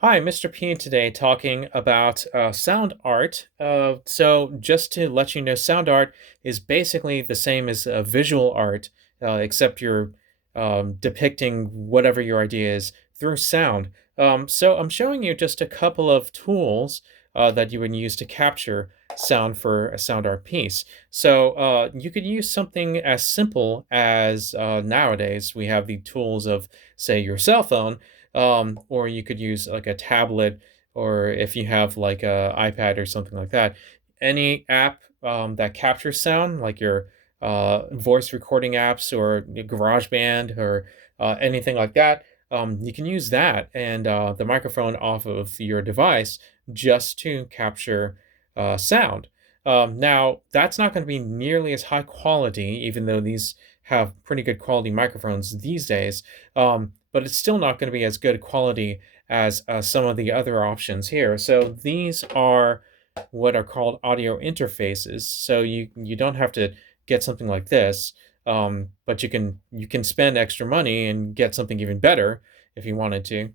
Hi, Mr. P today talking about sound art. So, just to let you know, sound art is basically the same as visual art, except you're depicting whatever your idea is through sound. So, I'm showing you just a couple of tools that you would use to capture sound for a sound art piece. So, you could use something as simple as nowadays we have the tools of, say, your cell phone, or you could use like a tablet, or if you have like a iPad or something like that, any app that captures sound, like your voice recording apps or your GarageBand or anything like that. You can use that and the microphone off of your device just to capture sound. Now, that's not going to be nearly as high quality, even though these have pretty good quality microphones these days. But it's still not going to be as good quality as some of the other options here. So these are what are called audio interfaces. So you don't have to get something like this, but you can spend extra money and get something even better if you wanted to.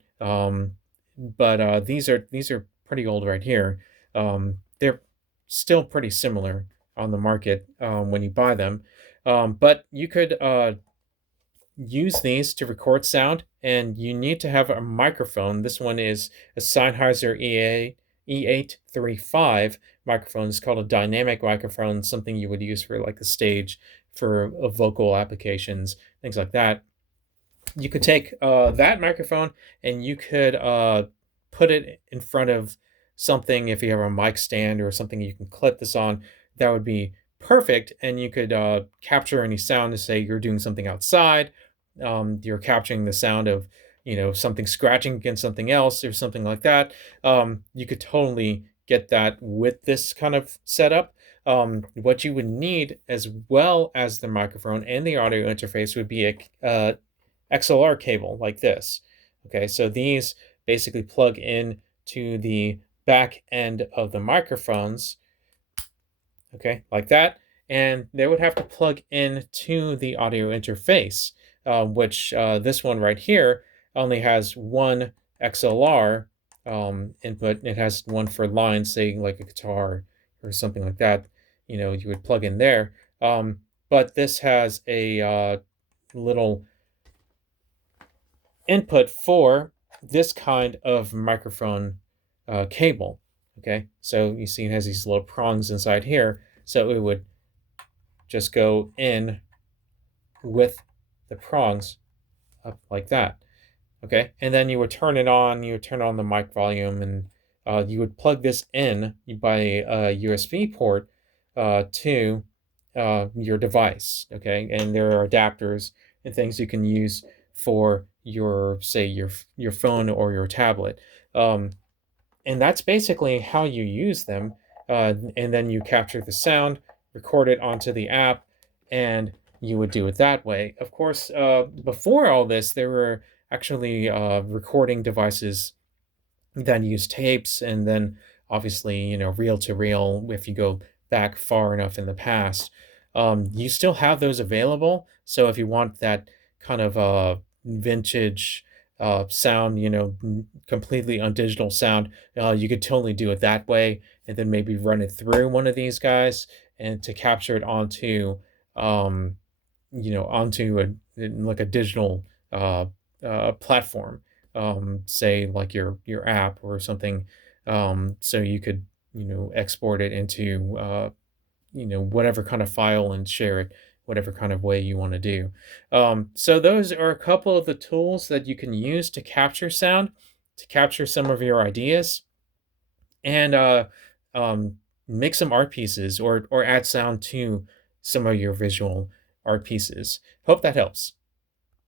But these are pretty old right here. They're still pretty similar on the market when you buy them, but you could use these to record sound, and you need to have a microphone. This one is a Sennheiser E835 microphone. It's called a dynamic microphone, something you would use for like a stage for vocal applications, things like that. You could take that microphone and you could put it in front of something. If you have a mic stand or something you can clip this on, that would be perfect. And you could capture any sound to say you're doing something outside. You're capturing the sound of, something scratching against something else or something like that. You could totally get that with this kind of setup. What you would need, as well as the microphone and the audio interface, would be a XLR cable like this. Okay, so these basically plug in to the back end of the microphones, okay, like that. And they would have to plug in to the audio interface, which this one right here only has one XLR input. It has one for lines, say like a guitar or something like that. You would plug in there. But this has a little input for this kind of microphone cable. Okay, so you see it has these little prongs inside here, so it would just go in with the prongs up like that. Okay, and then you would turn it on. You would turn on the mic volume, and you would plug this in by a USB port to your device. Okay, and there are adapters and things you can use for your, say, your phone or your tablet. Um, and that's basically how you use them. And then you capture the sound, record it onto the app, and you would do it that way. Of course, before all this, there were actually recording devices that use tapes, and then obviously, reel to reel, if you go back far enough in the past. You still have those available. So if you want that kind of vintage sound, completely on digital sound, you could totally do it that way, and then maybe run it through one of these guys and to capture it onto, um, onto like a digital platform, say like your app or something, so you could, export it into whatever kind of file and share it whatever kind of way you want to do. So those are a couple of the tools that you can use to capture sound, to capture some of your ideas, and um, make some art pieces, or add sound to some of your visual art pieces. Hope that helps.